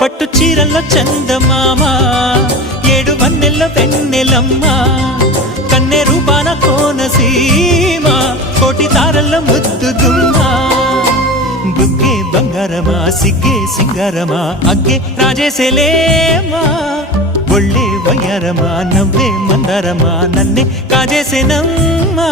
పట్టు చీరల్లో చందమామ ఏడు వన్నెల్లో వెన్నెలమ్మ కన్నె రూపాన కోనసీమ కోటి తారల్లో ముద్దు గుమ్మ బుగ్గే బంగారమా సిగ్గే సింగారమా అగ్గే రాజేసేలేమా ఒళ్ళే వయ్యారమా నవ్వే మందారమా నన్నే కాజేసేనమ్మా